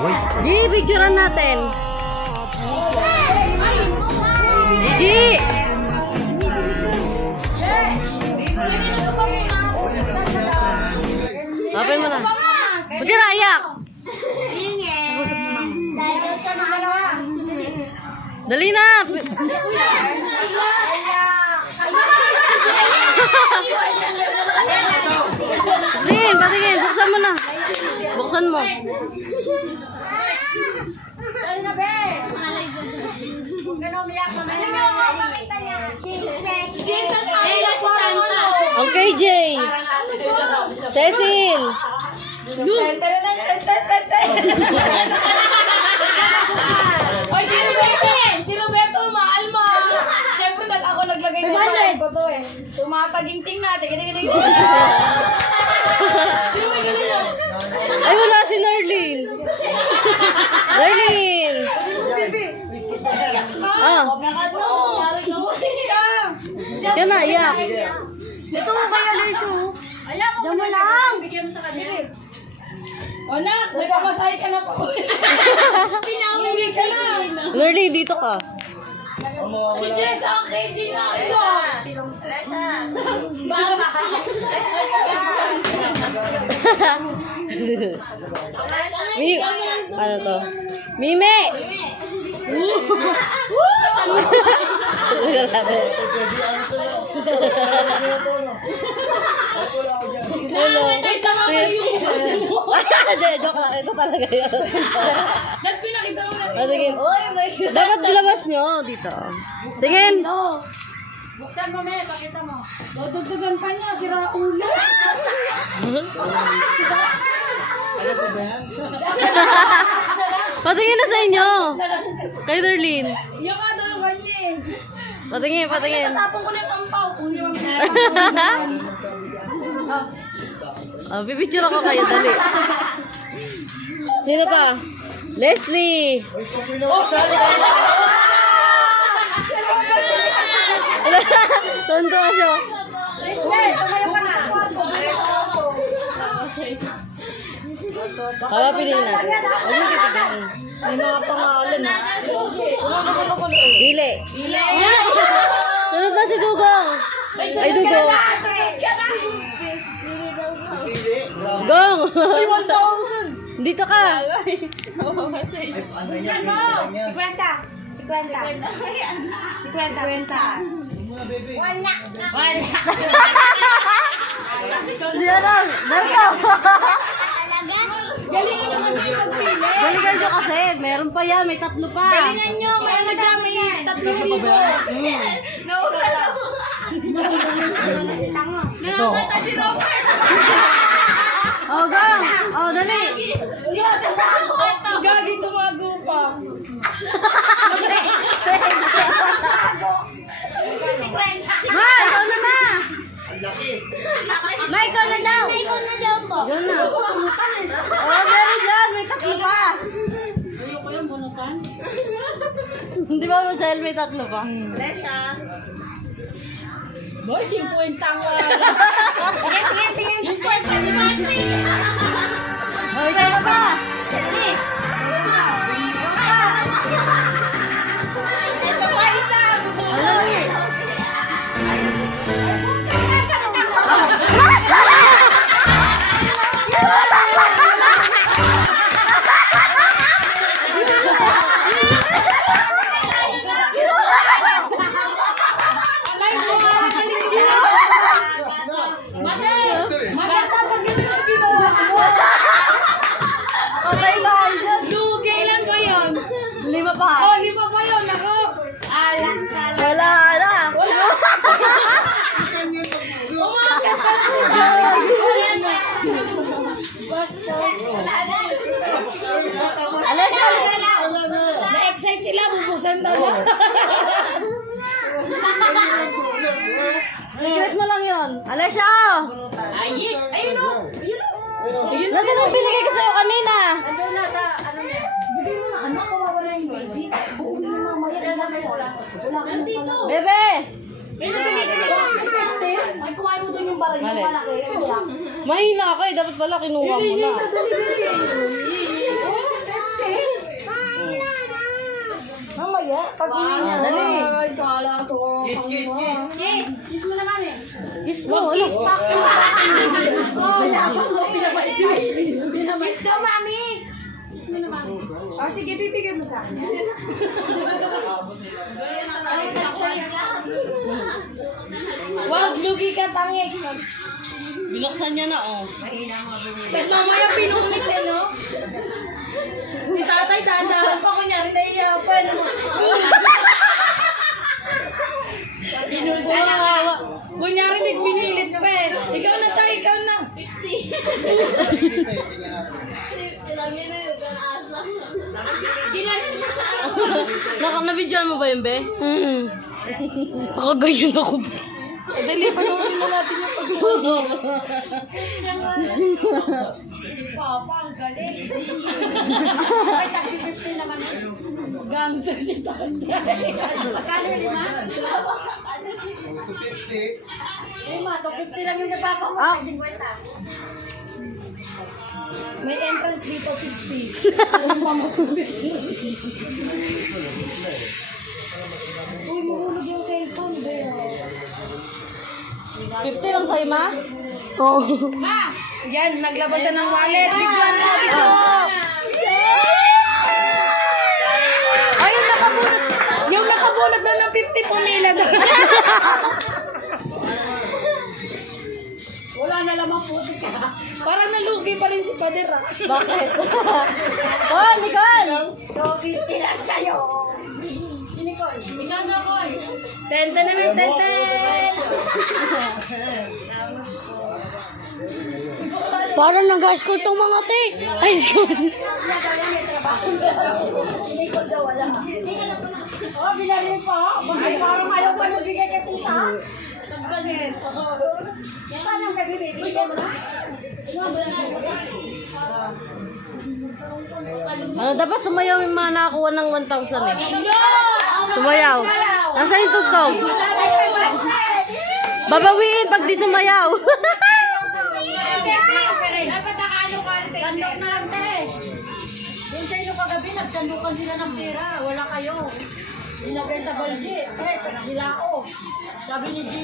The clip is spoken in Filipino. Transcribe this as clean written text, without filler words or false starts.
Gigi, picturean natin. Gigi! Open mo na. Huwag ka naiyak. Dali na. Slin, patingin. Buksan mo na. Buksan mo. Ang KJ. Cecil. Oy, si Roberto, mahal mo. Siyempre, ako naglagay ng ko to eh. Tumataging-ting natin. Gini. Ay, wala si Nerlin. Nerlin. Ah. Yan na, iyak. Ito mo kaya Lesyo. Diyan mo lang. Bigyan mo sa kanila. O nak, may pamasahe ka na po. Pinamili ka na. Nerlin, dito ka. Si Jess ang KG na ito. Ano to? Mime! Hello. Joke lang. Ito talaga yun. Dad, pinakita mo na. Sige. Dapat ilabas nyo dito. Sige. Buksan mo, Mel. Pakita mo. Dudugdugan pa niya. Sira ulo. Patingin na sa inyo. Kay Darlene. Yung kadulugan niya eh. Patingin. Tatapon ko na yung ampaw. Kung di mo Pipicture ako kayo, dali. Sino pa? Leslie. Tonto siya. Kaya piliin natin. Huwag mo titignan. May mga pangalan. Dili. Sunod na si Dugong. Ay, Dugong. Gong! 1,000! Dito ka! 50! 50! Wala! Zero! Narko! Galingan nyo kasi yung pagpili! Galingan nyo kasi. Meron pa yan. May 3 pa. Galingan nyo! May ano dyan, may 3,000! Naurala! Nakakata si Robert! Oh, Gong! Oh, dali! Gagi, tumago pa! Ma! Ikaw na na! May ikaw na daw. May ikaw na daw po. Yun na. Oh, meron dyan. May 3 pa. Ayoko yung bunukan. Hindi ba mo dahil may 3 pa? Boy, 50 ang Sige. 50 Oh, ikaw na ba? Ito pa isa! Alam niyo. Patay tayo dyan. Kailan ba yun? 5 pa. Oh, 5 pa yun. Ako. Wala na. Umakit pa Alam mo? Na-excite sila. Bubusan daw. Secret mo lang yun. Alessia! Ayun o. Nasaan ang binigay ko sa'yo kanina? Bigay mo na anak. Mawawala yung baby. Bukunin mo mamaya. Wala ka dito. Bebe! Ay, kumain mo doon yung baril yung malaki. Mahina ka eh. Dapat pala kinuha mo na. Dali. Kiss mo na kami. Kiss mo. Kiss pa. Oh, dapat mo pinabalik. Kiss daw, mami. Kiss mo na, mami. Oh, sige, bibigay mo sa akin. Wag, lugi ka, tangik. Binuksan niya na, oh. Tapos mamaya pinulit eh, no? Si tatay, tandaan pa, kunyari naiyapan. Kunyari nagpinilit pa eh. Ikaw na tayo, ikaw na. Nabidyoan mo ba yun, be? Nakaganyan ako. Dali, panoorin na natin yung pagkakas. Papa, ang galing. Ay, tagi 15 naman. Gangster si tatay. Magkano yung lima? 250. Lima, 250 lang yung napapa mo. Ah. 50. May entrance dito, 50. Ang mamasulit. Uy, mahulog yung cellphone, Beo. 50 lang sa'yo, ma? Oo. Ma! Yan, naglabas siya ng wallet. Bigyan mo, bigyan mo. Ay, yung nakabunot. Yung nakabulot na ng 50, pumila doon. Wala na lamang puti ka. Parang nalugi pa rin si Pader, ah. Bakit? Oh, Nicole! 250 lang sa'yo. Si Nicole. Ikaw na, Koy. Tenten na lang, tenten. Parang nag-high school tong mga te. High school. Si Nicole daw, wala. Oh, binari pa. Parang ayaw pa nabigay kay tita. Nagbanit. Paano ang gabi, baby? Bigyan mo na. Ano, dapat sumayaw yung mga nakakuha ng 1,000 eh. Sumayaw. Nasaan yung tugtog? Babawiin pag di sumayaw. Dapat nakano ka, sandok na lang, te. Yung sa inyo kagabi, nagsandukan sila ng pera. Wala kayo. Nilagay sa balde. Eh, nilao. Sabi ni G,